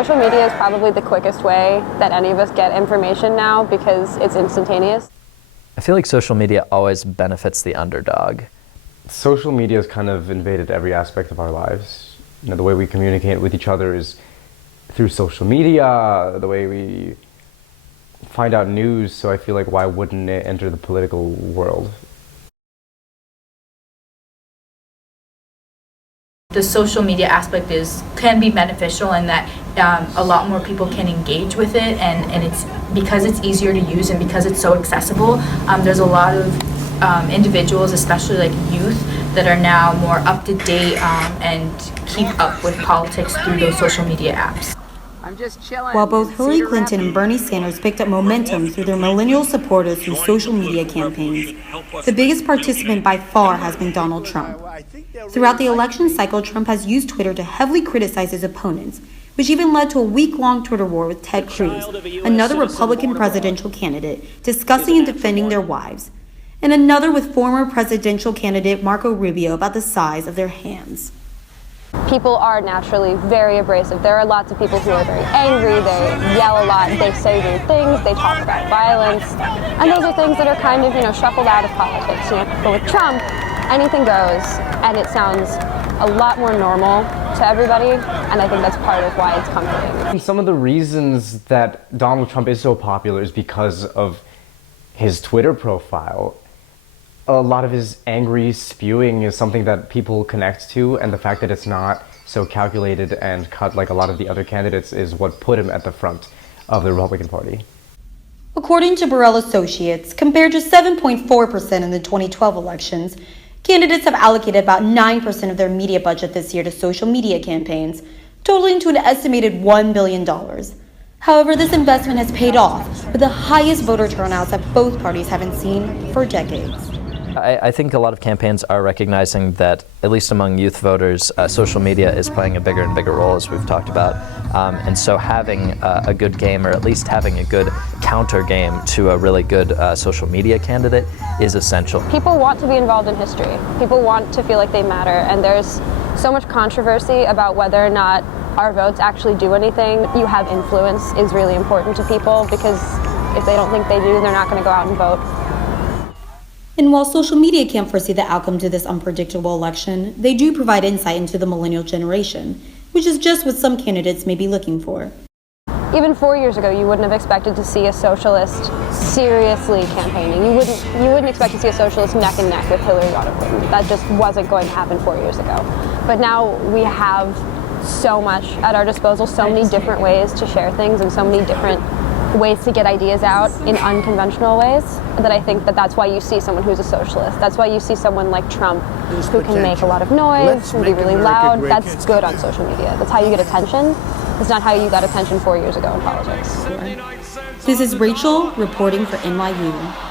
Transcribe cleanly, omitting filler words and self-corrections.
social media is probably the quickest way that any of us get information now because it's instantaneous. I feel like social media always benefits the underdog. Social media has kind of invaded every aspect of our lives. You know, the way we communicate with each other is through social media, the way we find out news, so I feel like why wouldn't it enter the political world? The social media aspect can be beneficial in that a lot more people can engage with it, and it's because it's easier to use and because it's so accessible. There's a lot of individuals, especially like youth, that are now more up to date and keep up with politics through those social media apps. While both Hillary Clinton and Bernie Sanders picked up momentum through their millennial supporters through social media campaigns, the biggest participant by far has been Donald Trump. Throughout the election cycle, Trump has used Twitter to heavily criticize his opponents, which even led to a week-long Twitter war with Ted Cruz, another Republican presidential candidate, discussing and defending their wives, and another with former presidential candidate Marco Rubio about the size of their hands. People are naturally very abrasive. There are lots of people who are very angry, they yell a lot, they say rude things, they talk about violence, and those are things that are kind of, shuffled out of politics. But with Trump, anything goes, and it sounds a lot more normal to everybody, and I think that's part of why it's comforting. And some of the reasons that Donald Trump is so popular is because of his Twitter profile. A lot of his angry spewing is something that people connect to, and the fact that it's not so calculated and cut like a lot of the other candidates is what put him at the front of the Republican Party. According to Burrell Associates, compared to 7.4% in the 2012 elections, candidates have allocated about 9% of their media budget this year to social media campaigns, totaling to an estimated $1 billion. However, this investment has paid off with the highest voter turnouts that both parties haven't seen for decades. I think a lot of campaigns are recognizing that, at least among youth voters, social media is playing a bigger and bigger role, as we've talked about. And so having a good game, or at least having a good counter game to a really good social media candidate, is essential. People want to be involved in history. People want to feel like they matter, and there's so much controversy about whether or not our votes actually do anything. You have influence is really important to people, because if they don't think they do, they're not going to go out and vote. And while social media can't foresee the outcome to this unpredictable election, they do provide insight into the millennial generation, which is just what some candidates may be looking for. Even 4 years ago, you wouldn't have expected to see a socialist seriously campaigning. You wouldn't expect to see a socialist neck and neck with Hillary Rodham Clinton. That just wasn't going to happen 4 years ago. But now we have so much at our disposal, so many different ways to share things and so many different ways to get ideas out in unconventional ways, that I think that's why you see someone who's a socialist. That's why you see someone like Trump who can make a lot of noise and be really loud. That's good on social media. That's how you get attention. It's not how you got attention 4 years ago in politics. This is Rachel reporting for NYU.